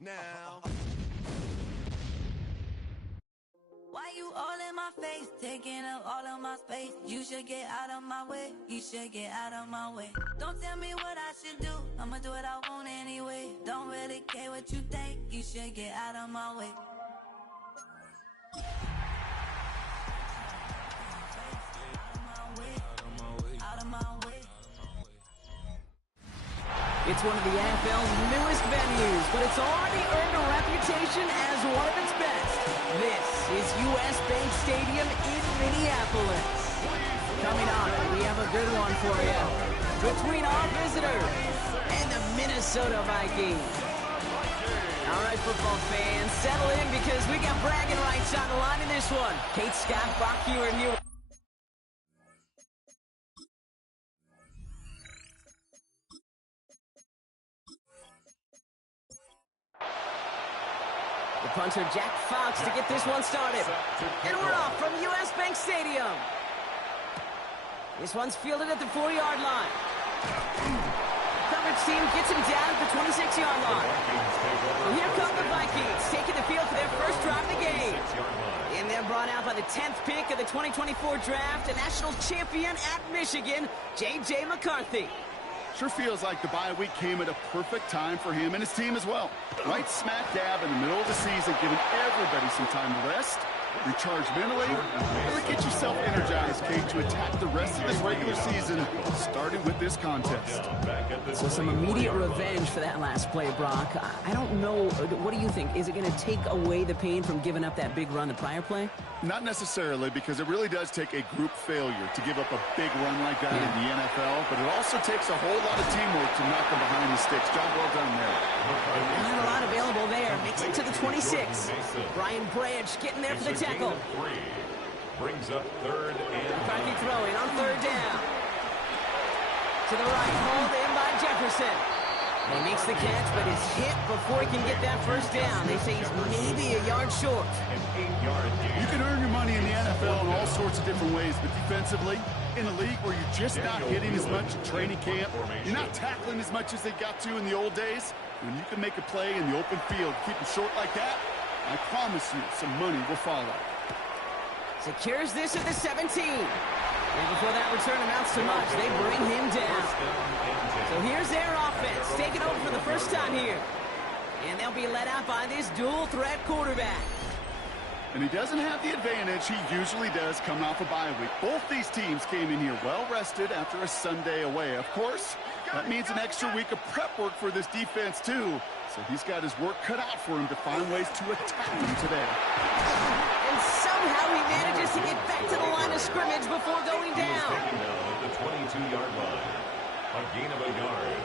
Now. Why you all in my face, taking up all of my space? You should get out of my way, you should get out of my way. Don't tell me what I should do, I'ma do what I want anyway. Don't really care what you think, you should get out of my way. It's one of the NFL's newest venues, but it's already earned a reputation as one of its best. This is US Bank Stadium in Minneapolis. Coming up, we have a good one for you. Between our visitors and the Minnesota Vikings. All right, football fans, settle in because we got bragging rights on the line in this one. Kate Scott, Brock Hewitt here. The punter, Jack Fox, to get this one started. And we're off from US Bank Stadium. This one's fielded at the 4-yard line. Coverage team gets him down at the 26-yard line. So here come the Vikings, taking the field for their first drive of the game. And they're brought out by the 10th pick of the 2024 draft, a national champion at Michigan, J.J. McCarthy. Sure feels like the bye week came at a perfect time for him and his team as well. Right smack dab in the middle of the season, giving everybody some time to rest, recharge mentally, really get yourself energized, Kate, to attack the rest of this regular season, starting with this contest. So some immediate revenge for that last play, Brock. I don't know. What do you think? Is it going to take away the pain from giving up that big run the prior play? Not necessarily, because it really does take a group failure to give up a big run like that in the NFL, but it also takes a whole lot of teamwork to knock them behind the sticks. Job well done there. Not a lot available there. Makes it to the 26. Brian Branch getting there for the tackle. Brings up third and McCarthy throwing on third down. To the right, hauled in by Jefferson. He makes the catch, but is hit before he can get that first down. They say he's maybe a yard short. an 8-yard gain. You can earn your money in the NFL in all sorts of different ways, but defensively, in a league where you're just not hitting as much in training camp, you're not tackling as much as they got to in the old days, when you can make a play in the open field, keep it short like that, I promise you some money will follow. Secures this at the 17. And before that return amounts to much, they bring him down. So here's their offense, taking over for the first time here. And they'll be led out by this dual-threat quarterback. And he doesn't have the advantage he usually does coming off a bye week. Both these teams came in here well-rested after a Sunday away. Of course, that means an extra week of prep work for this defense, too. So he's got his work cut out for him to find ways to attack him today. And somehow he manages to get back to the line of scrimmage before going down. At the 22-yard line. A gain of a yard.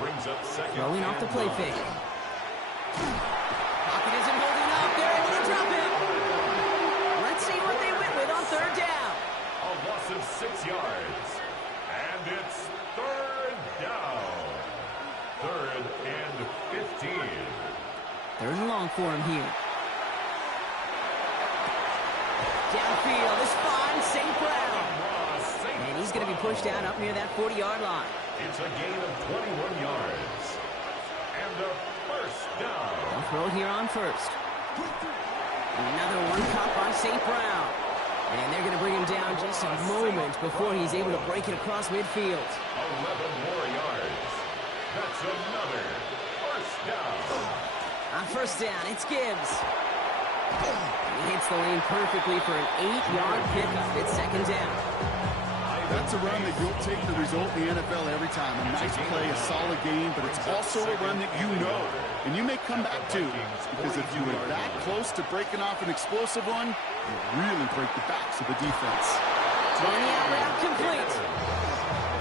Brings up second. Throwing off the play fake. Pocket isn't holding up. They're able to drop him. Let's see what they went with on third down. A loss of 6 yards. And it's third down. Third and 15. Third and long for him here. Downfield, this finds St. Brown. And he's going to be pushed out up near that 40-yard line. It's a gain of 21 yards. And a first down. They'll throw it here on first. Another one caught by St. Brown. And they're going to bring him down just a moment before he's able to break it across midfield. 11 more yards. That's another first down. On first down, it's Gibbs. He hits the lane perfectly for an 8-yard pickup. It's second down. That's a run that you'll take the result in the NFL every time. A nice play, a solid game, but it's also a run that you know. And you may come back to, because if you were that close to breaking off an explosive one, you really break the backs of the defense. 20-yard route complete.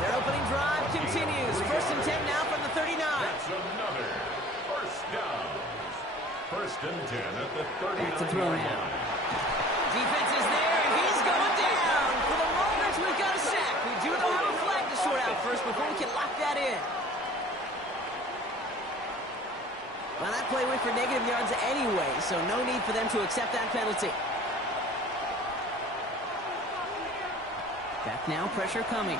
Their opening drive continues. First and 10 now from the 39. That's another first down. First and 10 at the 39. Back to throw now. Defense is there, and he's going down. For the moment, we've got a sack. We do know how to flag to sort out first before we can lock that in. Well, that play went for negative yards anyway, so no need for them to accept that penalty. Back now, pressure coming.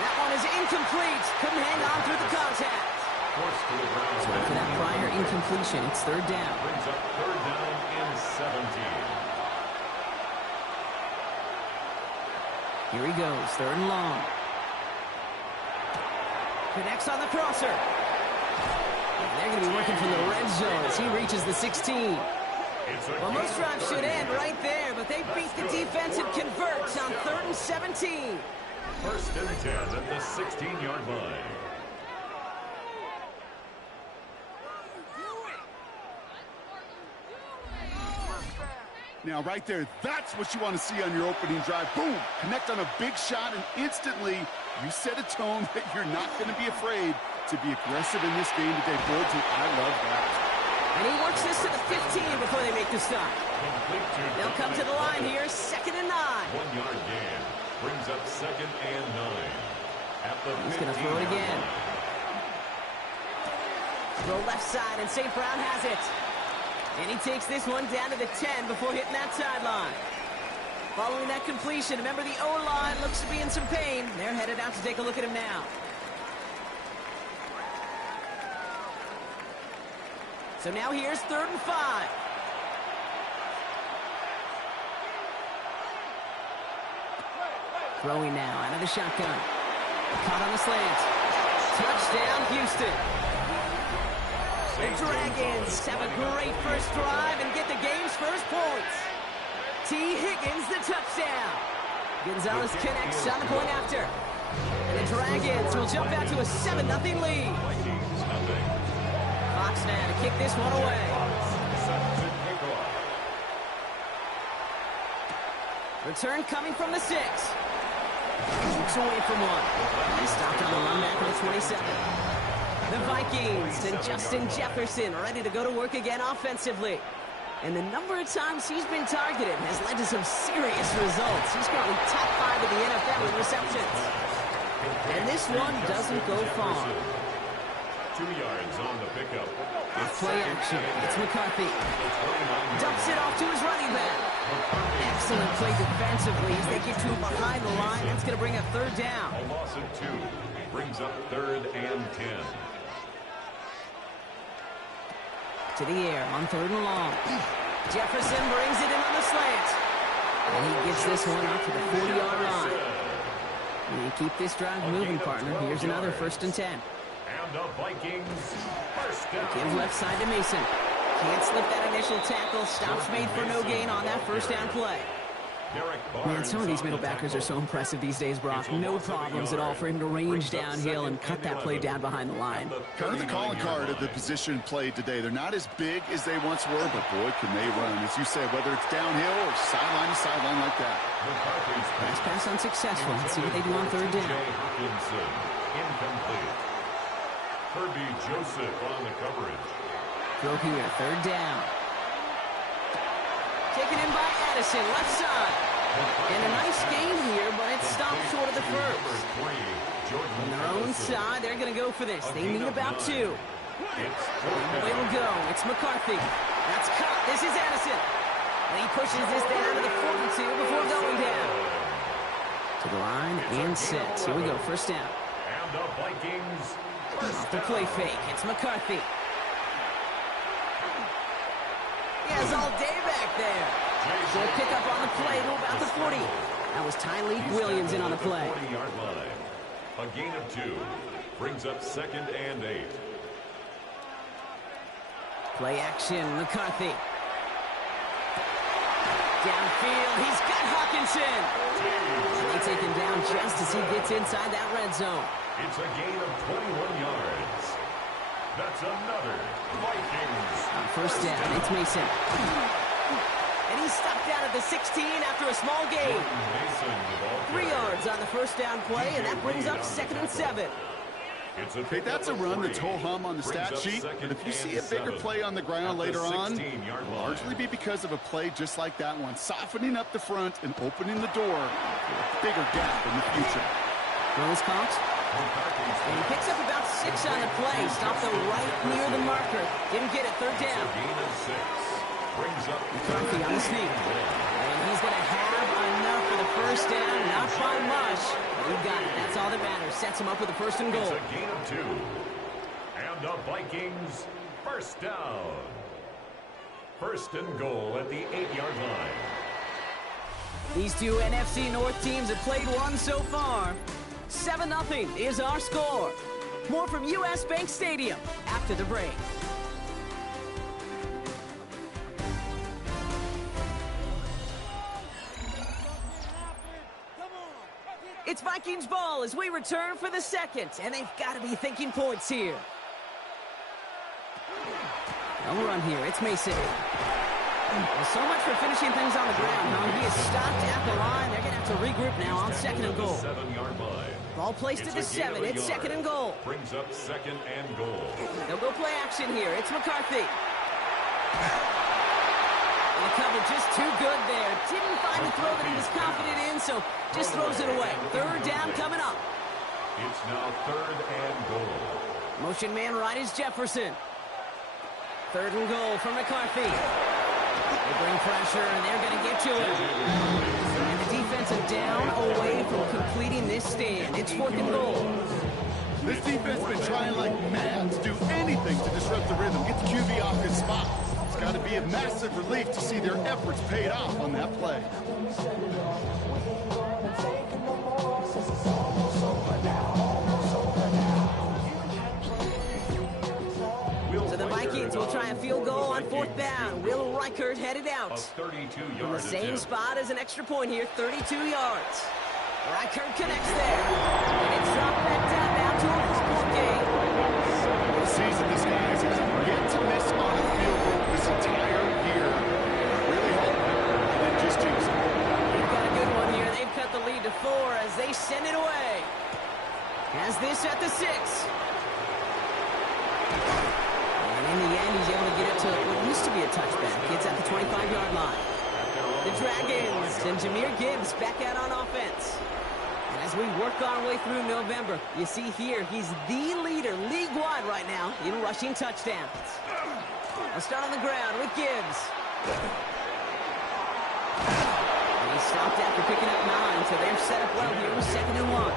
That one is incomplete. Couldn't hang on through the contact. forced to the ground. So after that prior incompletion, it's third down. Brings up third down and 17. Here he goes, third and long. Connects on the crosser. And they're going to be working from the red zone as he reaches the 16. Well, most drives should end right there, but they beat the defense and converts on third and 17. First and 10 at the 16-yard line. Now, right there, that's what you want to see on your opening drive. Boom! Connect on a big shot, and instantly you set a tone that you're not going to be afraid to be aggressive in this game today. Boy, I love that. And he works this to the 15 before they make the stop. They'll come to the line here, second and 9. 1 yard gain. Brings up second and 9. At the He's going to throw it again. Throw left side, and St. Brown has it. And he takes this one down to the 10 before hitting that sideline. Following that completion, remember the O-line looks to be in some pain. They're headed out to take a look at him now. So now here's third and 5. Throwing now out of the shotgun. Caught on the slant. Touchdown, Houston. The Dragons have a great first drive and get the game's first points. T. Higgins, the touchdown. Gonzalez connects on the point after. And the Dragons will jump out to a 7-0 lead. Fox now to kick this one away. Return coming from the 6. Jukes away from one. He stopped on the run back at the 27. The Vikings and Justin Jefferson ready to go to work again offensively. And the number of times he's been targeted has led to some serious results. He's currently top 5 in the NFL in receptions. And this one doesn't go far. 2 yards on the pickup. It's play action. It's McCarthy. Dumps it off to his running back. Excellent play defensively as they get to him behind the line. That's going to bring a third down. A loss of 2. Brings up third and 10. To the air on third and long. Jefferson brings it in on the slant. And he gets this one out to the 40-yard line. And you keep this drive moving, partner. Here's another first and 10. And the Vikings first down. Give left side to Mason. Can't slip that initial tackle. Stops made for no gain on that first down play. Man, some of these middle backers are so impressive these days, Brock. No problems at all for him to range downhill and cut that play down behind the line. Kind of the calling card of the position played today. They're not as big as they once were, but boy, can they run. As you said, whether it's downhill or sideline to sideline like that. Pass pass unsuccessful. Let's see what they do on third down. Incomplete. Herbie Joseph on the coverage. Throw here, third down. Taken in by Addison, left side. And a nice gain here, but it stopped short of the first. On their own side, they're going to go for this. They need about 2. Away will go. It's McCarthy. That's caught. This is Addison. And he pushes this down to the 42 before going down. To the line and set. Here we go, first down. And the Vikings Off the play fake. It's McCarthy. He has all day back there. So a pickup on the play to about the 40. That was Tyleik Williams in on the play. 40-yard line. A gain of 2. Brings up second and 8. Play action, McCarthy. Downfield, he's got Hawkinson. They take him down just as he gets inside that red zone. It's a gain of 21 yards. That's another Vikings. On first down, it's Mason. And he's stopped out at the 16 after a small gain. 3 yards on the first down play, and that brings up second and 7. Hey, that's a run that's ho-hum on the stat sheet, but if you see a bigger play on the ground later on, it'll largely be because of a play just like that one, softening up the front and opening the door for a bigger gap in the future. Throws caught. And he picks up about 6 on the play. Stopped the right near the marker. Didn't get it, third down. McCarthy on the sneak. And he's going to have enough for the first down. Not by much, but he got it. That's all that matters. Sets him up with a first and goal. It's a gain of 2. And the Vikings, first down. First and goal at the 8-yard line. These two NFC North teams have played one so far. 7-0 is our score. More from US Bank Stadium after the break. It's Vikings ball as we return for the second, and they've got to be thinking points here. No run here. It's Mason. Well, so much for finishing things on the ground, huh? He is stopped at the line. They're going to have to regroup now on second and goal. 7-yard line. Ball placed at the 7. It's second and goal. Brings up second and goal. They'll go play action here. It's McCarthy. And the cover just too good there. Didn't find the throw that he was confident in, so just throws it away. Third down coming up. It's now third and goal. Motion man right is Jefferson. Third and goal for McCarthy. They bring pressure, and they're going to get to it. And the defensive down away from completing this stand. It's fourth and goal. This defense has been trying like mad to do anything to disrupt the rhythm, get the QB off his spot. It's got to be a massive relief to see their efforts paid off on that play. So the Vikings will try a field goal on fourth down. Will Reichert headed out. A 32-yard In the same attempt. spot as an extra point here, 32 yards. Reichert connects there. And it's dropped back down now to a 4-point game. This season, this guy has yet to miss on a field goal this entire year. Really hoping and just jinx it. They've got a good one here. They've cut the lead to 4 as they send it away. Has this at the 6. And in the end, he's able to get it to what used to be a touchback. It's at the 25-yard line. The Dragons and Jahmyr Gibbs back out on offense. And as we work our way through November, you see here, he's the leader league-wide right now in rushing touchdowns. I'll start on the ground with Gibbs. And he stopped after picking up 9, so they're set up well here with second and 1.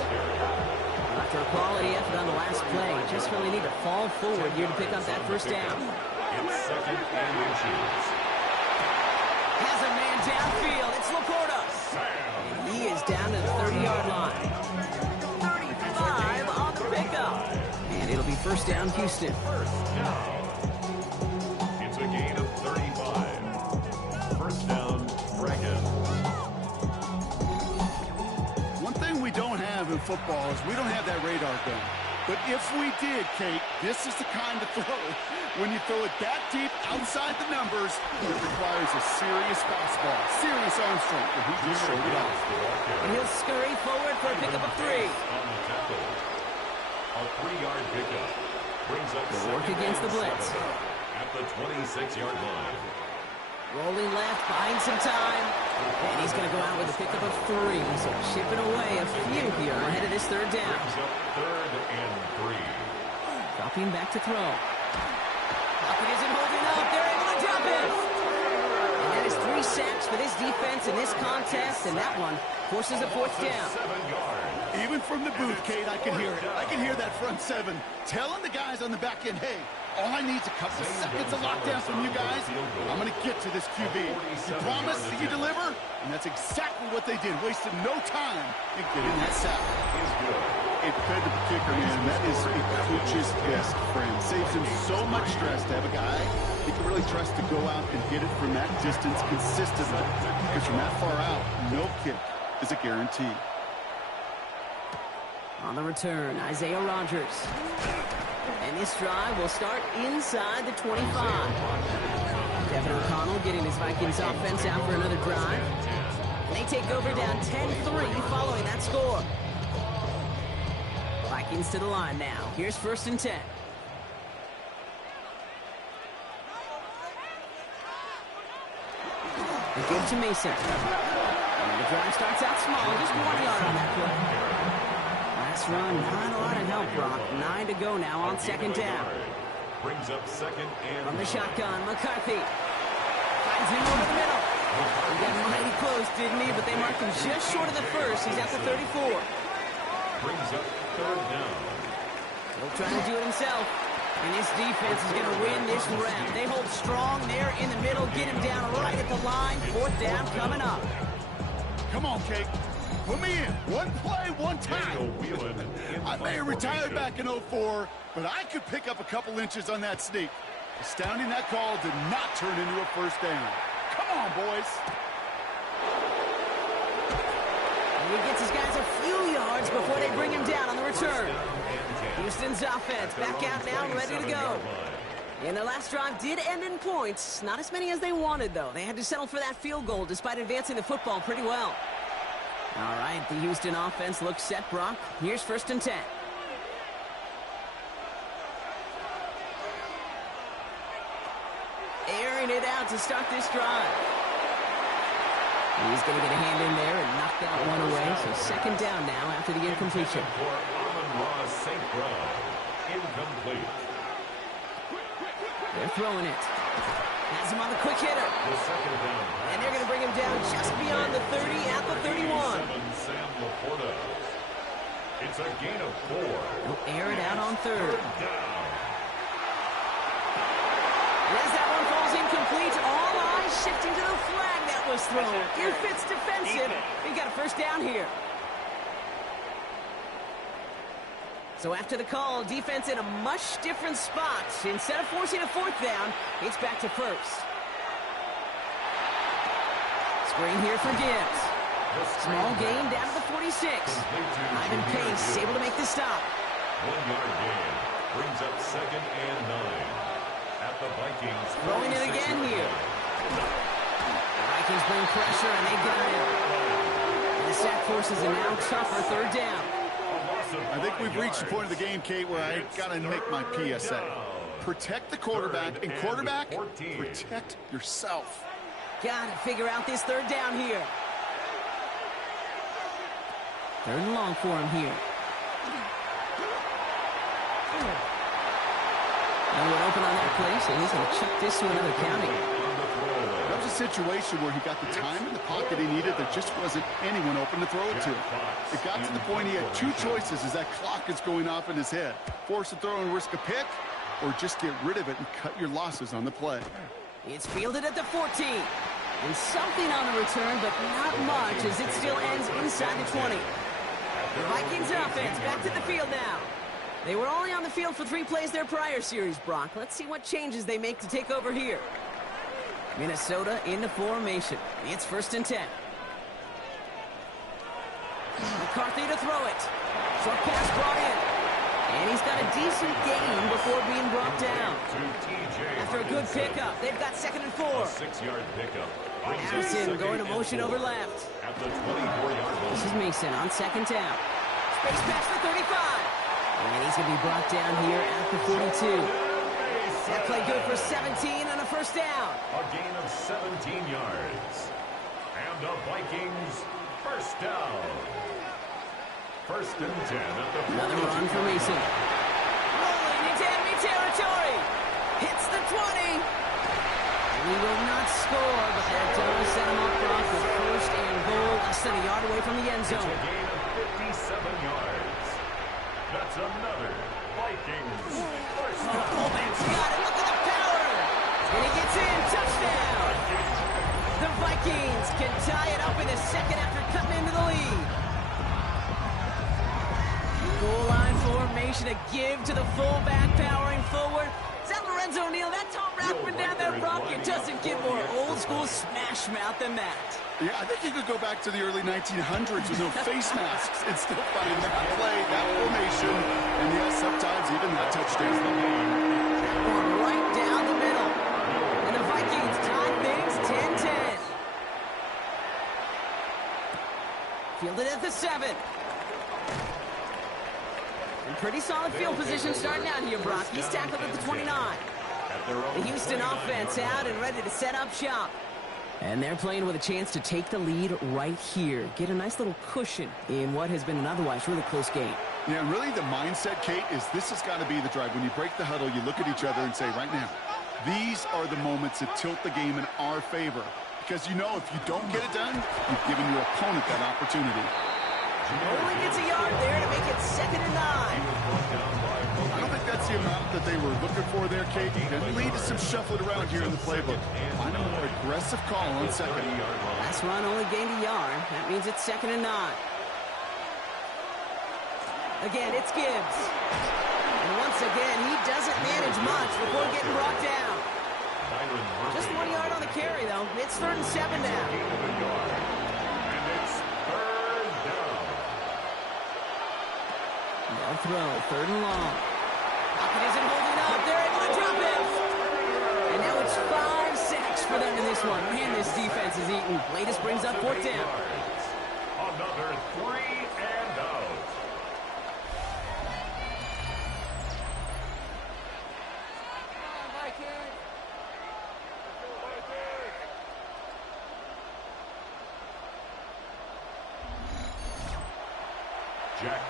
After a quality effort on the last play, just really need to fall forward here to pick up that first down. It's second and inches. Has a man downfield. It's Laporta. And he is down to the 30-yard line. 35 on the pickup. And it'll be first down, Houston. First down. It's a gain of 35. First down, Dragons. One thing we don't have in football is we don't have that radar gun. But if we did, Kate, this is the kind of throw. When you throw it that deep outside the numbers, it requires a serious fastball, serious arm strength, and he just showed it off. And he'll scurry forward for a pickup of 3. On the tackle. A 3-yard pickup. Brings up They'll work against the blitz. At the 26-yard line. Rolling left, buying some time. And he's going to go out with a pickup of 3. So chipping away a few here ahead of this third down. Brings up third and 3. Dropping back to throw. Lockett isn't holding up. They're able to drop it. And that is 3 sacks for this defense in this contest. And that one forces a fourth down. 7 yards. Even from the booth, Kate, I can hear it. I can hear that front 7 telling the guys on the back end, hey, all I need is a couple seconds of lockdown from you guys. I'm going to get to this QB. You promise that you deliver? And that's exactly what they did. Wasted no time in getting that sack. Is good. A dependable kicker, man. That is a coach's best friend. Saves him so much stress to have a guy he can really trust to go out and get it from that distance consistently. Because from that far out, no kick is a guarantee. On the return, Isaiah Rodgers. And this drive will start inside the 25. Devin O'Connell getting his Vikings offense out for another drive. And they take over down 10-3 following that score. Vikings to the line now. Here's first and 10. They give to Mason. And the drive starts out small, just 1 yard on that play. Last run, not a lot of help, Brock. 9 to go now on second down. Brings up second and From the shotgun, McCarthy finds him over the middle. He got mighty close, didn't he? But they marked him just short of the first. He's at the 34. brings up third down. He'll try to do it himself. And this defense is going to win this round. They hold strong there in the middle, get him down right at the line. 4th down coming up. Come on, Cake. Put me in. One play, one time. I may have retired back in 04, but I could pick up a couple inches on that sneak. Astounding that call did not turn into a 1st down. Come on, boys. And he gets his guys a few yards before they bring him down on the return. Houston's offense back out now and ready to go. And their last drive did end in points. Not as many as they wanted, though. They had to settle for that field goal despite advancing the football pretty well. All right, the Houston offense looks set, Brock. Here's 1st and 10. Airing it out to start this drive. He's going to get a hand in there and knock that one away. So 2nd down now after the incompletion. For Amon-Ra St. Brown, incomplete. They're throwing it. Has him on the quick hitter. The 2nd down. And they're going to bring him down just beyond the 30 at the 31. Sam Laporta. It's a gain of 4. They'll air it out on 3rd. Down. As that one falls incomplete, all eyes shifting to the flag that was thrown. If it's defensive, we got a 1st down here. So after the call, defense in a much different spot. Instead of forcing a 4th down, it's back to 1st. Screen here for Gibbs. Small gain down to the 46. Ivan Pace able to make the stop. 1-yard gain brings up 2nd and 9. At the Vikings. Throwing it again here. The Vikings bring pressure, and they got him. And the sack forces a now tougher 3rd down. I think we've reached the point of the game, Kate, where I got to make my PSA. Protect the quarterback, and quarterback, protect yourself. Got to figure out this 3rd down here. 3rd and long for him here. No one open on that play, so he's going to chuck this to another county. That was a situation where he got the time in the pocket he needed. There just wasn't anyone open to throw it to. It got to the point he had 2 choices as that clock is going off in his head. Force a throw and risk a pick, or just get rid of it and cut your losses on the play. It's fielded at the 14. And something on the return, but not much as it still ends inside the 20. The Vikings offense back to the field now. They were only on the field for 3 plays their prior series, Brock. Let's see what changes they make to take over here. Minnesota in the formation. It's 1st and 10. McCarthy to throw it. Short pass brought in. And he's got a decent gain before being brought down. After a good pickup, they've got 2nd and 4. A 6-yard pickup. Addison going to motion over left. At the 24-yard line. This is Mason on 2nd down. Space pass for 35. And he's going to be brought down here at the 42. That play good for 17 on a 1st down. A gain of 17 yards. And the Vikings 1st down. 1st and 10 at the 42. Another run for Mason. Rolling into enemy territory. Hits the 20. And he will not score, but that does set him up front with 1st and goal, less than a yard away from the end zone. It's a gain of 57 yards. That's another Vikings 1st down. Coleman's got it. Look at the power. And he gets in. Touchdown. The Vikings can tie it up in the 2nd after cutting into the lead. Goal line formation, a give to the fullback, powering forward. Is that Lorenzo Neal? That Tom Rathman down there, Brock? It doesn't get more old school smash mouth than that. Yeah, I think you could go back to the early 1900s with no face masks and still find that play, that formation, and yes, sometimes even that touchdown. Going right down the middle. And the Vikings tie things 10-10. Fielded at the 7. And pretty solid field position starting out here, Brock. He's tackled at the 29. The Houston offense out and ready to set up shop. And they're playing with a chance to take the lead right here. Get a nice little cushion in what has been an otherwise really close game. Yeah, and really the mindset, Kate, is this has got to be the drive. When you break the huddle, you look at each other and say, right now, these are the moments that tilt the game in our favor. Because you know if you don't get it done, you've given your opponent that opportunity. Only gets a yard there to make it 2nd and 9. I don't think that's the amount that what they were looking for there, Kate. Can lead to some shuffling around here in the playbook. Find a more aggressive call on second. Last run only gained a yard. That means it's 2nd and 9. Again, it's Gibbs. And once again, he doesn't manage much before getting brought down. Just 1 yard on the carry, though. It's 3rd and 7 now. And it's 3rd down. They'll throw, 3rd and long. Lockett isn't holding up. They're able to drop him. And now it's 5 sacks for them in this one. Man, this defense is eating. Latest brings up 4th down. Another 3 and out.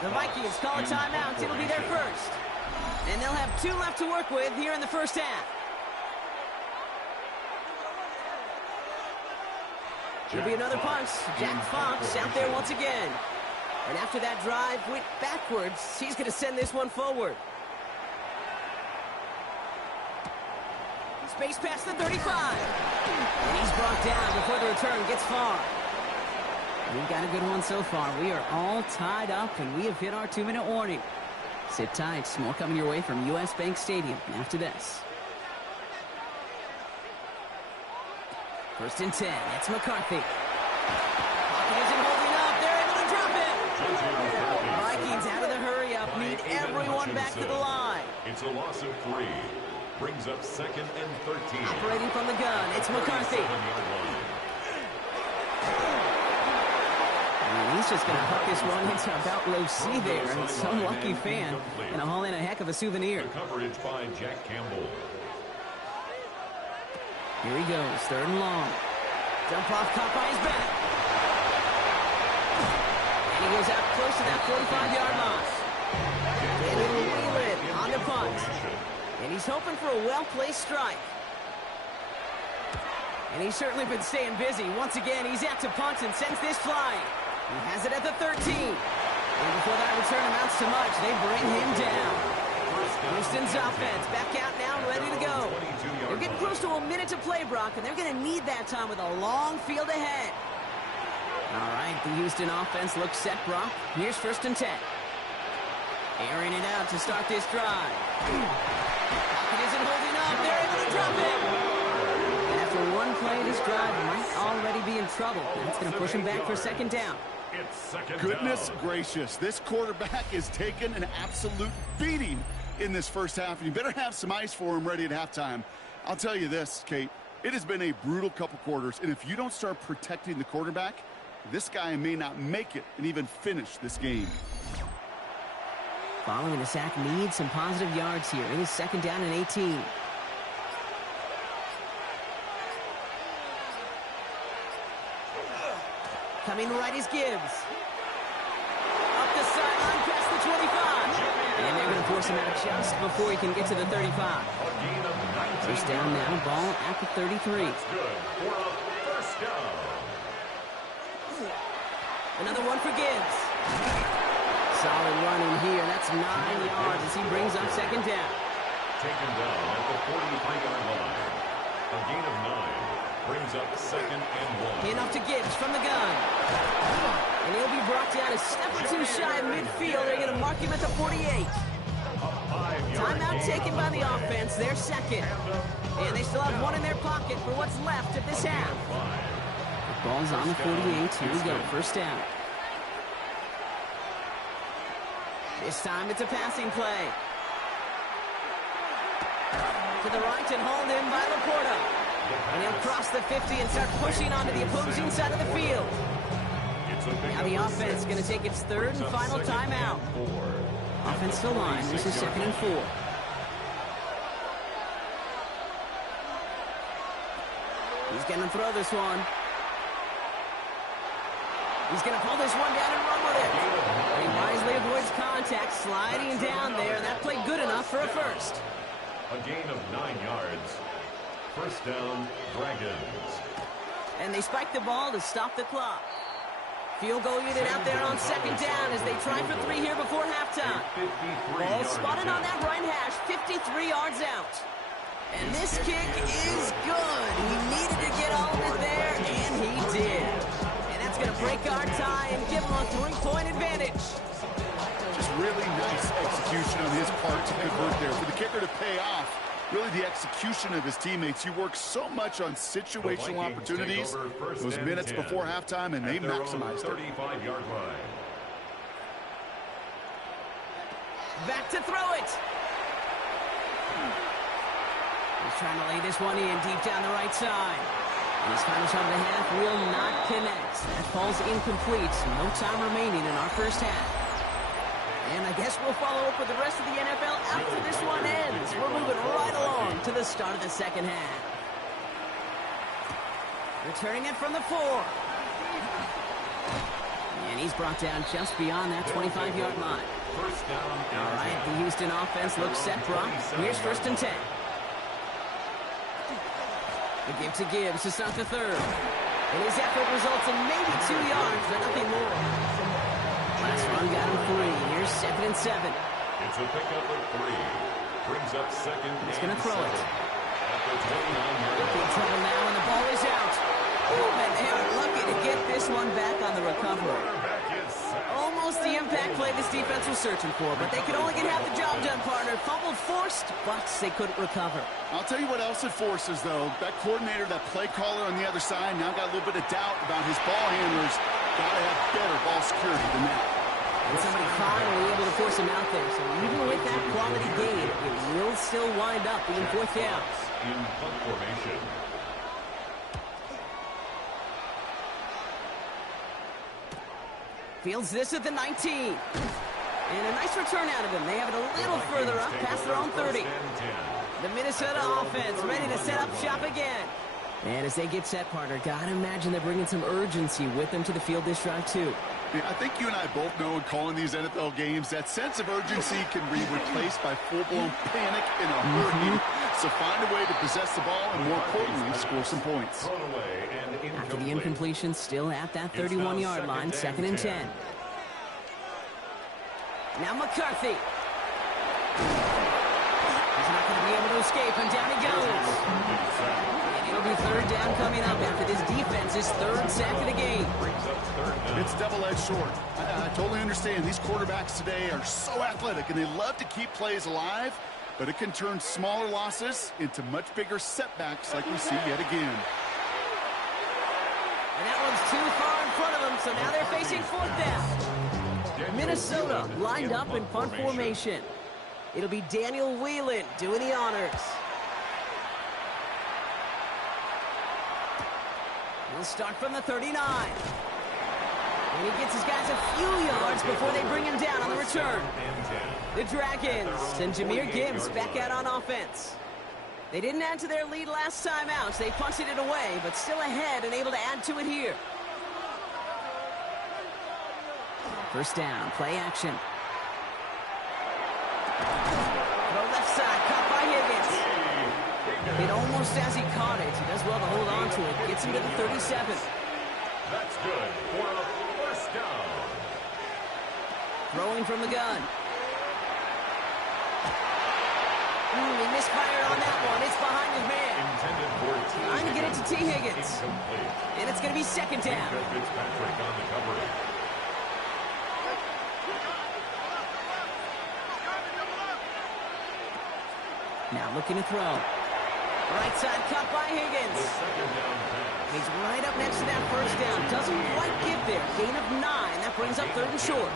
The Vikings call a timeout. It'll be their first. And they'll have 2 left to work with here in the first half. It'll be another punt. Jack Fox out there once again. And after that drive went backwards, he's going to send this one forward. Space past the 35. And he's brought down before the return gets far. We've got a good one so far. We are all tied up, and we have hit our 2-minute warning. Sit tight. More coming your way from U.S. Bank Stadium after this. 1st and 10. It's McCarthy. Lockett isn't holding up. They're able to drop it. Vikings out of the hurry-up. Need everyone back to the line. It's a loss of 3. Brings up 2nd and 13. Operating from the gun. It's McCarthy. And he's just going to hook this one into about row C there. And some lucky fan going to haul in a heck of a souvenir. The coverage by Jack Campbell. Here he goes, 3rd and long. Jump off, caught by his back. And he goes out close to that 45-yard line. And he'll wheel it on the punt. And he's hoping for a well-placed strike. And he's certainly been staying busy. Once again, he's out to punt and sends this flying. He has it at the 13. And before that return amounts to much, they bring him down. Houston's offense back out now and ready to go. They're getting close to a minute to play, Brock, and they're going to need that time with a long field ahead. All right, the Houston offense looks set, Brock. Here's 1st and 10. Airing it out to start this drive. Lockett isn't holding up. They're able to drop it. And after one play, this drive might already be in trouble. That's going to push him back for 2nd down. It's 2nd Goodness down. gracious, this quarterback is taking an absolute beating in this first half. And you better have some ice for him ready at halftime. I'll tell you this, Kate, it has been a brutal couple quarters. And if you don't start protecting the quarterback, this guy may not make it and even finish this game. Following the sack needs some positive yards here. It is 2nd down and 18. Coming right is Gibbs. Up the sideline past the 25. And they're going to force him out just before he can get to the 35. First down now, ball at the 33. That's good for a 1st down. Another one for Gibbs. Solid running here. That's 9 yards as he brings up 2nd down. Taken down at the 43-yard line. A gain of 9 brings up 2nd and 1. Enough to Gibbs from the gun. And he'll be brought down a step or 2 shy of midfield. They're going to mark him at the 48. Timeout taken by the offense. They're 2nd. And they still have 1 in their pocket for what's left of this half. The ball's on the 48. Here we go. 1st down. This time it's a passing play. To the right and hauled in by Laporta. And he'll cross the 50 and start pushing onto the opposing side of the field. Now the offense is going to take its 3rd and final timeout. Offense still line. This is 2nd and 4. He's going to throw this one. He's going to pull this one down and run with it. He wisely avoids contact, sliding down there, and that played good enough for a first. A gain of 9 yards. 1st down, Dragons. And they spike the ball to stop the clock. Field goal unit out there on 2nd down as they try for 3 here before halftime. Ball spotted on that right hash. 53 3 yards out. And this kick is good. He needed to get all of it there, and he did. And that's going to break our tie and give him a 3-point advantage. Just really nice execution on his part to convert there. For the kicker to pay off, really the execution of his teammates. He works so much on situational opportunities those minutes before halftime, and they maximized it. 35-yard line. Back to throw it. He's trying to lay this one in deep down the right side. And his final shot of the half will not connect. That falls incomplete. No time remaining in our first half. And I guess we'll follow up with the rest of the NFL after this one ends. We're moving right along to the start of the second half. Returning it from the 4. And he's brought down just beyond that 25-yard line. First down. All right, the Houston offense looks set, Brock. Here's 1st and 10. The give to Gibbs to start the 3rd. And his effort results in maybe 2 yards, but nothing more. Last run got him 3. Here's 2nd and 7. It's a pickup of 3. Brings up 2nd. He's going to throw it. At the 29-yard line. Big trouble now, and the ball is out. Ooh, and they are lucky to get this one back on the recovery. Almost the impact play this defense was searching for, but they could only get half the job done, partner. Fumble forced, but they couldn't recover. I'll tell you what else it forces, though. That coordinator, that play caller on the other side, now got a little bit of doubt about his ball handlers. Got to have better ball security than that. And somebody finally able to force him out there. So even with that quality gain, it will still wind up being 4th down. In punt formation. Fields this at the 19. And a nice return out of him. They have it a little further up past their own 30. The Minnesota offense ready to set up shop again. And as they get set, partner, gotta imagine they're bringing some urgency with them to the field this drive, too. Yeah, I think you and I both know in calling these NFL games, that sense of urgency can be replaced by full-blown panic in a hurry. So find a way to possess the ball and, more importantly, score some points. After the incompletion, still at that 31-yard line, 2nd and 10. Now McCarthy. He's not going to be able to escape, and down he goes. And it'll be 3rd down coming up after this defense's 3rd sack of the game. It's double-edged sword. I totally understand. These quarterbacks today are so athletic, and they love to keep plays alive, but it can turn smaller losses into much bigger setbacks like we see yet again. And that one's too far in front of them, so now they're facing 4th down. Minnesota lined up in punt formation. It'll be Daniel Whelan doing the honors. He'll start from the 39. And he gets his guys a few yards before they bring him down on the return. The Dragons send Jahmyr Gibbs back out on offense. They didn't add to their lead last time out, so they punted it away, but still ahead and able to add to it here. 1st down, play action. Throw left side, caught by Higgins. It almost as he caught it. He does well to hold on to it. Gets him to the 37. That's good for a 1st down. Throwing from the gun. He misfired on that one. It's behind his man. Trying to get it to T. Higgins. And it's going to be 2nd down. Fitzpatrick on the cover. Now looking to throw. Right side cut by Higgins. He's right up next to that 1st down. Doesn't quite get there. Gain of 9. That brings up 3rd and short.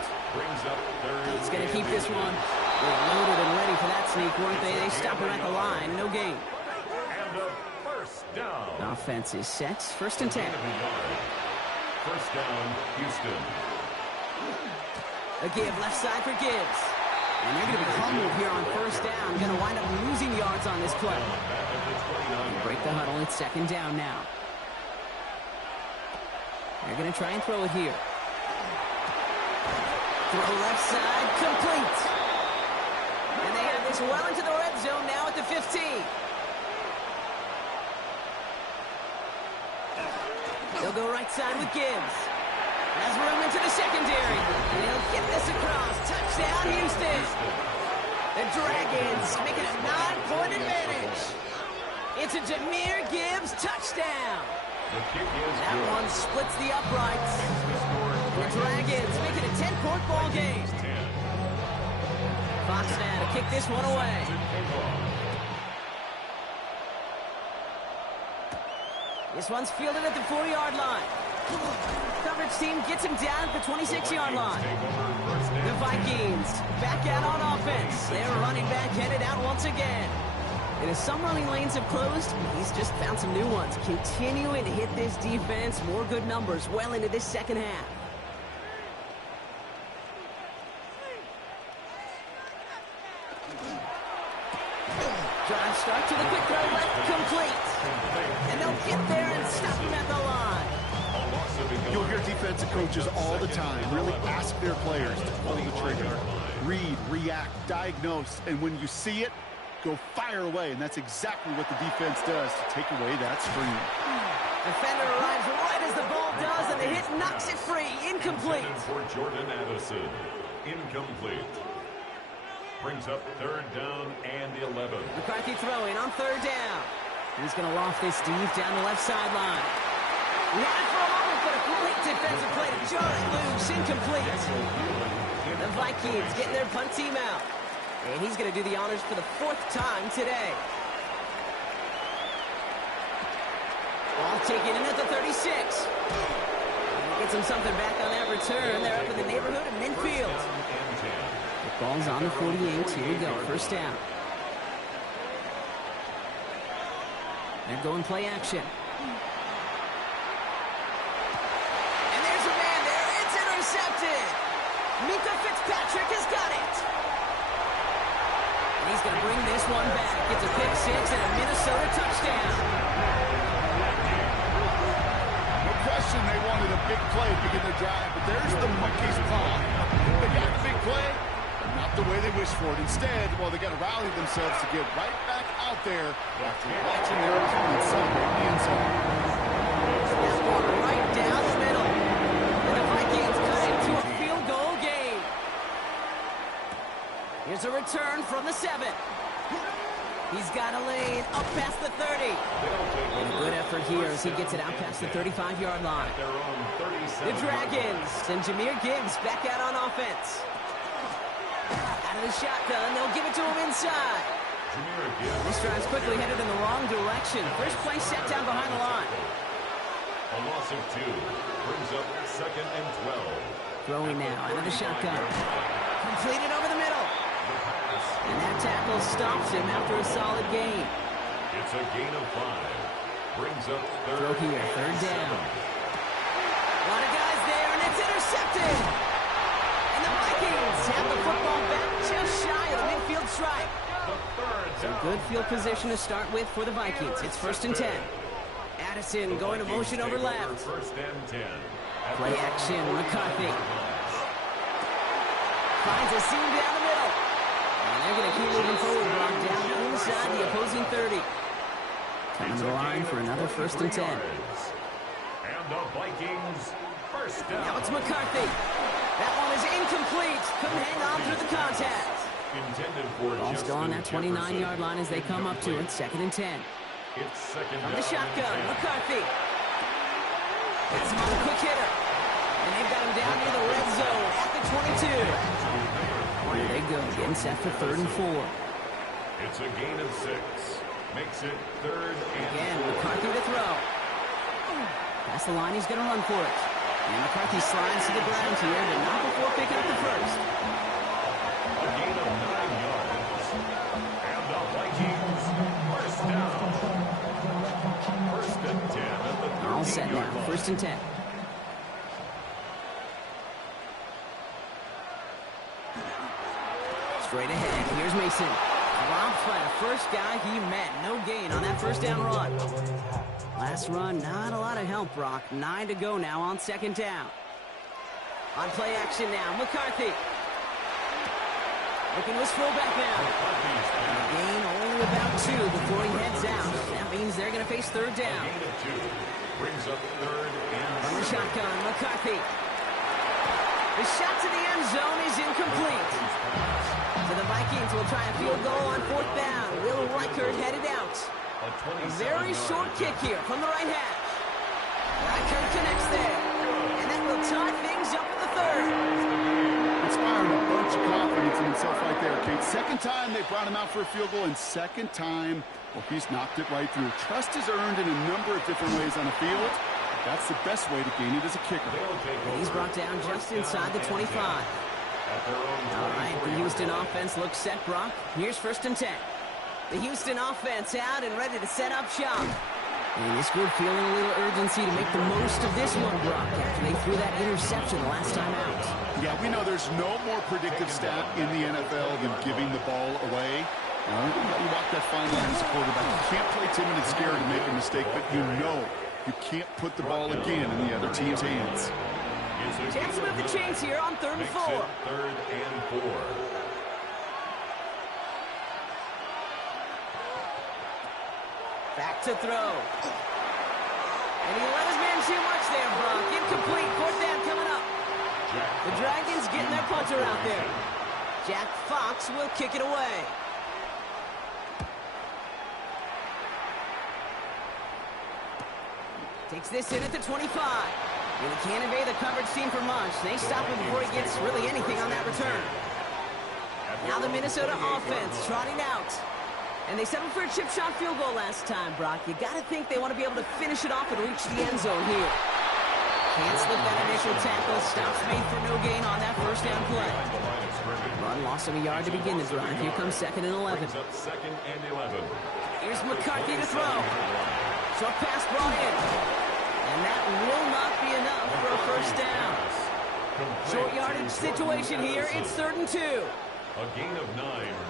He's going to keep this one. They're loaded and ready for that sneak, weren't they? They stop him at the line. No gain. And a 1st down. Offense is set. 1st and 10. 1st down, Houston. A give left side for Gibbs. And they're going to be humbled here on 1st down. Going to wind up losing yards on this play. Break the huddle. It's 2nd down now. They're going to try and throw it here. Throw left side, complete. And they have this well into the red zone now at the 15. They'll go right side with Gibbs. Has room into the secondary. And he'll get this across. Touchdown, Houston. The Dragons make it a 9-point advantage. It's a Jahmyr Gibbs touchdown. The kick is That good. one splits the uprights. And the Dragons make it a 10-point ball game. 10. Fox now to kick this one away. This one's fielded at the 4-yard line. Coverage team gets him down at the 26-yard line. The Vikings back out on offense. Their running back headed out once again. And as some running lanes have closed, he's just found some new ones. Continuing to hit this defense. More good numbers well into this second half. Drive start to the quick throw left, complete. And they'll get there and stop him at the line. You'll hear defensive coaches all the time really ask their players to pull the trigger. Read, react, diagnose, and when you see it, go fire away. And that's exactly what the defense does to take away that screen. Defender arrives right as the ball does, and the hit knocks it free. Incomplete. For Jordan Addison. Incomplete. Brings up 3rd down and 11. McCarthy throwing on 3rd down. He's going to loft this deep down the left sideline. Ran it for a moment, but a great defensive play to jar it loose. Incomplete. The Vikings getting their punt team out. And he's going to do the honors for the 4th time today. Ball taken in at the 36. Gets him something back on that return. They're up in the neighborhood of midfield. The ball's on the 48. Here we go. 1st down. They're going play action. And there's a man there. It's intercepted. Minkah Fitzpatrick has got it. And he's going to bring this one back. Gets a pick 6 and a Minnesota touchdown. No question they wanted a big play to begin the drive, but there's the monkey's paw. They got a big play, but not the way they wished for it. Instead, well, they got to rally themselves to get right back out there after watching their opponent celebrate the end zone. This one right down the middle. And the Vikings cut it to a field goal game. Here's a return from the 7. He's got a lane up past the 30. And a good effort here as he gets it out past the 35-yard line. The Dragons and Jahmyr Gibbs back out on offense. Out of the shotgun, they'll give it to him inside. This drive's quickly headed in the wrong direction. First play set down behind the line. A loss of 2 brings up 2nd and 12. Throwing now out of the shotgun. Completed over the middle. And that tackle stops him after a solid gain. It's a gain of 5. Brings up 3rd. Throw here, 3rd down. A lot of guys there, and it's intercepted. And the Vikings have the football back just shy of the midfield stripe. So good field position to start with for the Vikings. It's 1st and 10. Addison going to motion over left. 1st and 10. Play action, McCarthy. Finds a seam down the middle. And they're going to keep moving forward, Brock, down inside the opposing 30. Coming to the line for another 1st and 10. And the Vikings 1st down. Now it's McCarthy. That one is incomplete. Couldn't hang on through the contact. Intended for Ball's still on that 29-yard line as they come up to it. 2nd and 10. It's 2nd From down. the shotgun, McCarthy. Has him on the quick hitter. And they've got him down near the red zone at the 22. Here they go, getting set for 3rd and 4. It's a gain of 6. Makes it 3rd and Again, 4. McCarthy to throw. Past the line, he's going to run for it. And McCarthy slides to the ground here, but not before picking up the 1st. A gain of 9 yards. And the Vikings 1st down. 1st and 10 at the 13-yard All set now, line. 1st and 10. Straight ahead, here's Mason. Dropped by the first guy he met. No gain on that 1st down run. Last run, not a lot of help, Brock. 9 to go now on 2nd down. On play action now, McCarthy. Looking to his fullback now. And a gain only about 2 before he heads out. That means they're going to face 3rd down. Gain of 2. Brings up 3rd and From the shotgun, McCarthy. The shot to the end zone is incomplete. So the Vikings will try a field goal on fourth down. Will Reichert headed out. A very short kick here from the right hash. Reichert connects there. And that will tie things up in the third. Inspiring a bunch of confidence in himself right there, Kate. Second time they brought him out for a field goal, and second time, well, he's knocked it right through. Trust is earned in a number of different ways on the field. That's the best way to gain it as a kicker. He's brought down just inside the 25. All right, the Houston offense looks set, Brock. Here's 1st and 10. The Houston offense out and ready to set up shop. And this group feeling a little urgency to make the most of this one, Brock, after they threw that interception the last time out. Yeah, we know there's no more predictive stat in the NFL than giving the ball away. You walk that fine line as a quarterback. You can't play timid and scared to make a mistake, but you know you can't put the ball again in the other team's hands. Chance to move the chains here on 3rd and 4. 3rd and 4. Back to throw. And he let his man too much there, Brock. Incomplete. 4th down coming up. The Dragons getting their punter out there. Jack Fox will kick it away. Takes this in at the 25. And he can't evade the coverage team for much. They stop him before he gets really anything on that return. Now the Minnesota offense trotting out. And they settled for a chip shot field goal last time, Brock. You got to think they want to be able to finish it off and reach the end zone here. Can't slip that initial tackle. Stops made for no gain on that 1st down play. Run loss of a yard to begin the drive. Here comes 2nd and 11. 2nd and 11. Here's McCarthy to throw. Short pass brought in. And that will not be enough for a 1st down. Short yardage situation here. It's 3rd and 2. A gain of 9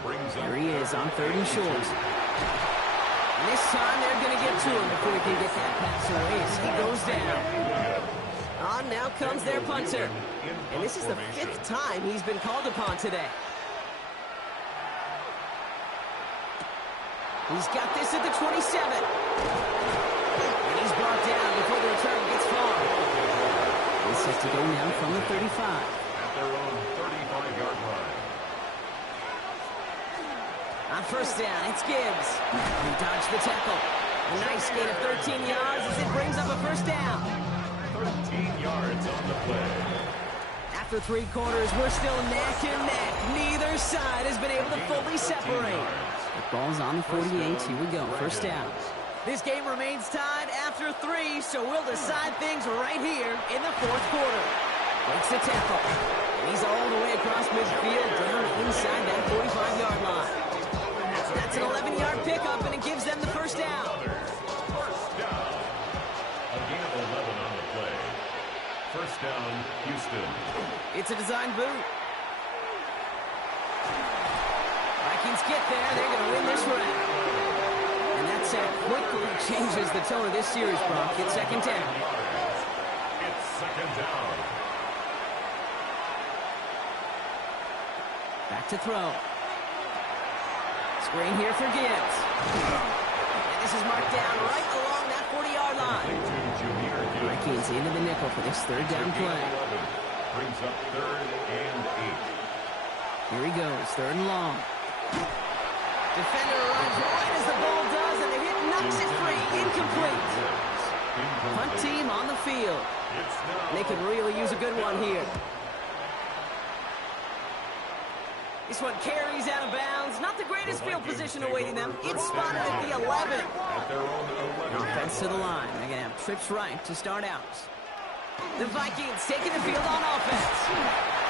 brings up. Here he is on 3rd and short. And this time they're going to get to him before he can get that pass away as he goes down. On now comes their punter. And this is the 5th time he's been called upon today. He's got this at the 27. And he's brought down before the return gets far. He's set to go now from the 35. At their own 35-yard line. On 1st down, it's Gibbs. He dodged the tackle. A nice gain of 13 yards as it brings up a 1st down. 13 yards on the play. After 3 quarters, we're still neck and neck. Neither side has been able to fully separate. The ball's on the 48. Here we go. 1st down. This game remains tied after 3, so we'll decide things right here in the 4th quarter. Makes the tackle. And he's all the way across midfield down inside that 45-yard line. That's an 11-yard pickup, and it gives them the 1st down. First down. A gain of 11 on the play. 1st down, Houston. It's a design boot. Vikings get there. They're going to win this round. And that sack quickly changes the tone of this series, Brock. It's 2nd down. It's 2nd down. Back to throw. Screen here for Gibbs. And this is marked down right along that 40-yard line. Vikings into the nickel for this 3rd down play. Brings up 3rd and 8. Here he goes, 3rd and long. Defender arrives right as the ball does, and the hit knocks it free. Incomplete. Punt team on the field. They could really use a good one here. This one carries out of bounds. Not the greatest field position awaiting them. It's spotted at the 11. At their own 11. Offense to the line. They're going to have trips right to start out. The Vikings taking the field on offense.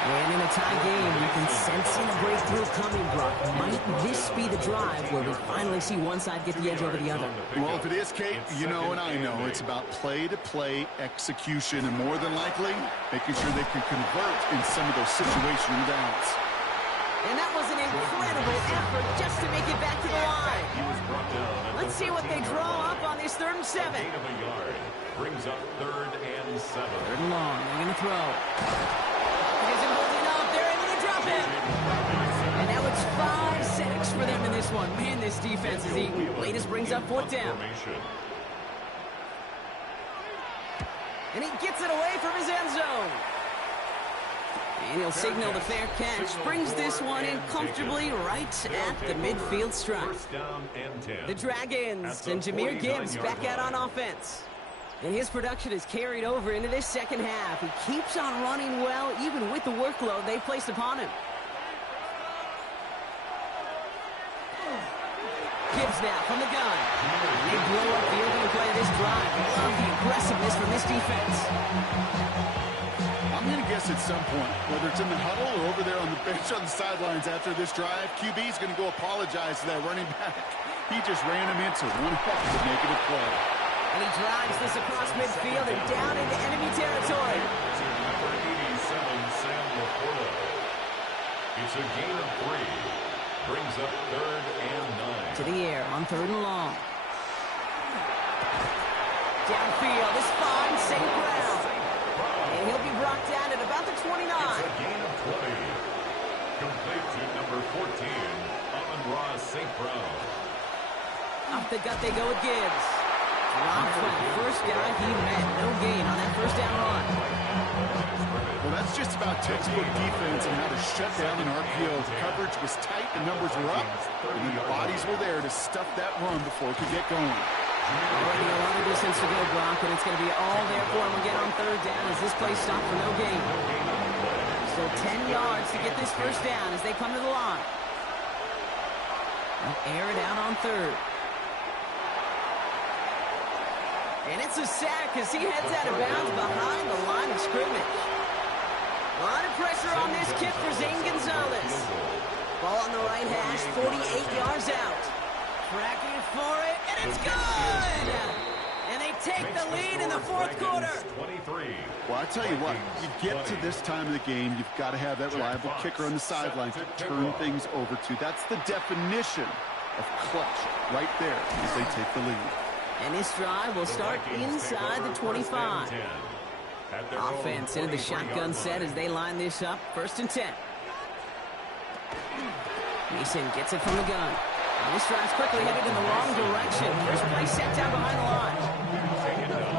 And in a tie game, you can sense a breakthrough coming, Brock. Might this be the drive where we finally see one side get the edge over the other? Well, if it is, Kate, you know and I know it's about play-to-play execution, and more than likely, making sure they can convert in some of those situational downs. And that was an incredible effort just to make it back to the line. Let's see what they draw up on this 3rd and 7. Gain of a yard. Brings up 3rd and 7. 3rd and long. They're going to throw. It isn't holding up. They're able to drop him. And now it's 5 sacks for them in this one. Man, this defense is eating. Latest brings up 4th down. And he gets it away from his end zone. And he'll signal the fair catch. Brings this one in comfortably right at the midfield stripe. First down and 10. The Dragons and Jahmyr Gibbs back out on offense. And his production is carried over into this second half. He keeps on running well, even with the workload they placed upon him. Gibbs now from the gun. They blow up the opening play of this drive. Love the aggressiveness from this defense. I'm going to guess at some point, whether it's in the huddle or over there on the bench on the sidelines after this drive, QB is going to go apologize to that running back. He just ran him into one heck of a negative play. And he drives this across midfield and down into enemy territory. To number 87, Sam Laporta. It's a gain of 3. Brings up 3rd and 9. To the air on 3rd and long. Downfield, this finds St. Brown. And he'll be brought down at about the 29. It's a gain of 20. Complete to number 14, Amon-Ra St. Brown. Off the gut they go with Gibbs. Dropped for the first guy he met. No gain on that first down run. Well, that's just about textbook defense and how to shut down an RPO. The coverage was tight, the numbers were up, and then the bodies were there to stuff that run before it could get going. Already a lot of distance to go, Brock, and it's going to be all there for him again on 3rd down as this play stopped for no gain. Still 10 yards to get this first down as they come to the line. They'll air it out on 3rd. And it's a sack as he heads out of bounds behind the line of scrimmage. A lot of pressure on this kick for Zane Gonzalez. Ball on the right hash, 48 yards out. Tracking for it, and it's good! And they take the lead in the 4th quarter. 23. Well, I tell you what, you get to this time of the game, you've got to have that reliable kicker on the sideline to turn things over to. That's the definition of clutch right there as they take the lead. And this drive will start inside the 25. Offense into the shotgun set as they line this up. 1st and 10. Mason gets it from the gun. And this drive's quickly headed in the wrong direction. First play set down behind the line.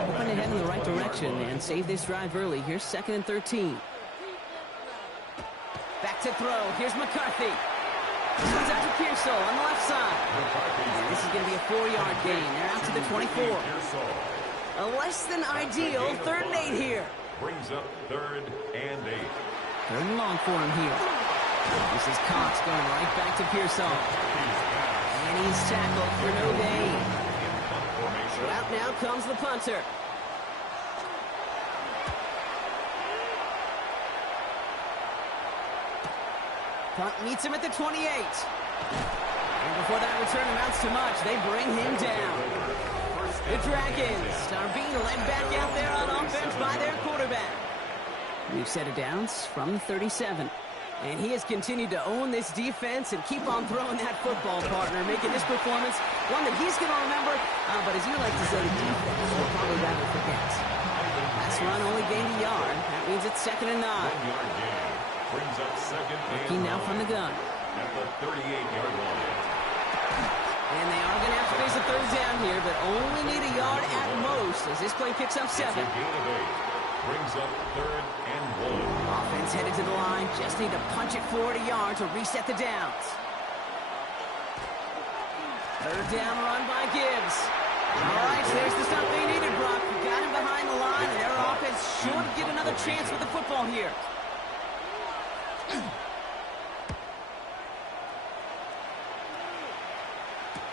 Hoping to head in the right direction and save this drive early. Here's 2nd and 13. Back to throw. Here's McCarthy. This one's out to Pearsall on the left side. And this is going to be a 4-yard gain. They're out to the 24. A less than ideal 3rd and 8 here. Brings up 3rd and 8. 3rd and long for him here. This is Cox going right back to Pearsall. And he's tackled for no gain. So out now comes the punter. Punt meets him at the 28. And before that return amounts to much, they bring him down. The Dragons are being led back out there on offense by their quarterback. We've set it downs from the 37. And he has continued to own this defense and keep on throwing that football, partner, making this performance one that he's going to remember. But as you like to say, the defense will probably rather forget. Last run only gained a yard. That means it's 2nd and 9. 1-yard gain. Brings up 2nd and Looking now from the gun. at the 38-yard line. And they are going to have to face a 3rd down here, but only need a yard at most as this play picks up 7. It's a gain of 8. Brings up 3rd and 1. Offense headed to the line. Just need to punch it forward a yard to reset the downs. 3rd down run by Gibbs. All right, so there's the stuff they needed, Brock. Got him behind the line, and their offense should get another chance with the football here.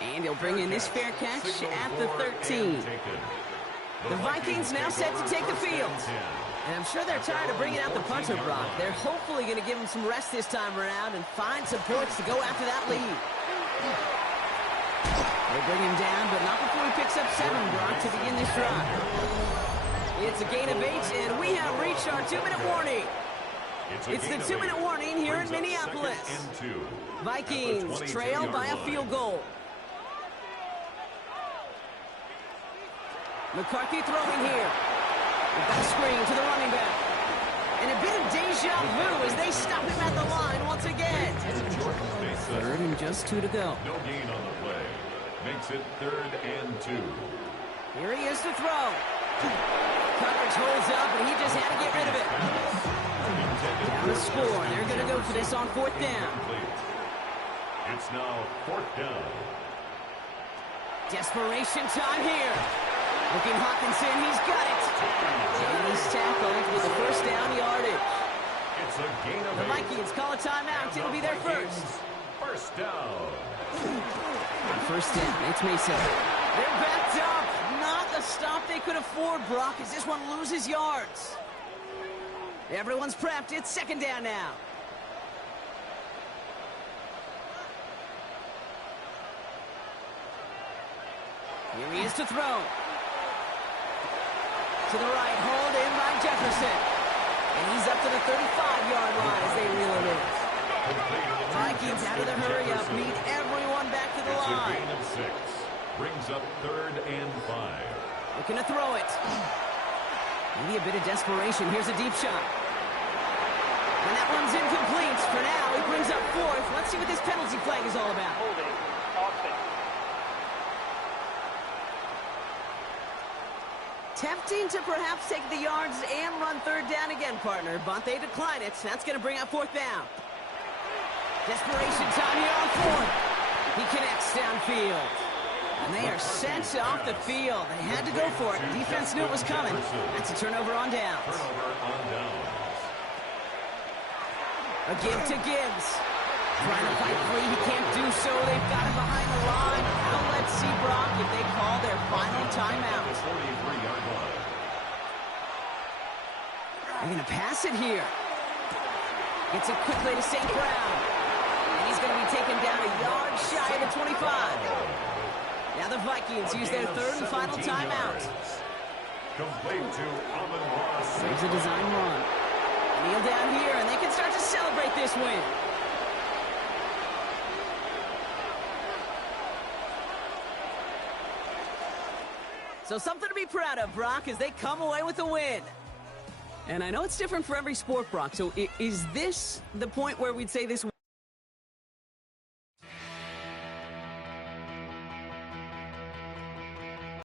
And he'll bring in this fair catch at the 13. The Vikings now set to take the field. And I'm sure they're tired of bringing out the punter, Brock. They're hopefully going to give him some rest this time around and find some points to go after that lead. They bring him down, but not before he picks up 7, Brock, to begin this drive. It's a gain of 8, and we have reached our 2-minute warning. It's the 2-minute warning here in Minneapolis. Vikings trail by a field goal. McCarthy throwing here. Back screen to the running back. And a bit of deja vu as they stop him at the line once again. 3rd and just 2 to go. No gain on the play. Makes it 3rd and 2. Here he is to throw. Coverage holds up, and he just had to get rid of it. Down the score. They're going to go for this on 4th down. It's now 4th down. Desperation time here. Looking Hawkinson, he's got it. And he's tackled with the 1st down yardage. It's a gain of 8. The Vikings call a timeout. It'll be their first. 1st down. 1st down. It's Mason. They're backed up. Not the stop they could afford, Brock, as this one loses yards. Everyone's prepped. It's 2nd down now. Here he is to throw. To the right, hauled in by Jefferson. And he's up to the 35-yard line as they reel it in. Vikings out of the hurry-up, need everyone back to the It's line. a gain of 6. Brings up 3rd and 5. Looking to throw it. Maybe a bit of desperation. Here's a deep shot. And that one's incomplete. For now, he brings up 4th. Let's see what this penalty flag is all about. Tempting to perhaps take the yards and run 3rd down again, partner, but they decline it. That's going to bring up 4th down. Desperation time here on 4th. He connects downfield. And they are sent off the field. They had to go for it. Defense knew it was coming. That's a turnover on downs. Turnover on downs. A give to Gibbs. Trying to fight free. He can't do so. They've got him behind the line. Now let's see, Brock, if they call their final timeout. 43-yard line. They're going to pass it here. Gets it quickly to St. Brown. And he's going to be taken down a yard shy of the 25. Now the Vikings use their 3rd and final timeout. Complete to Amon-Ra. There's a design run. Kneel down here, and they can start to celebrate this win. So something to be proud of, Brock, as they come away with a win. And I know it's different for every sport, Brock. So is this the point where we'd say this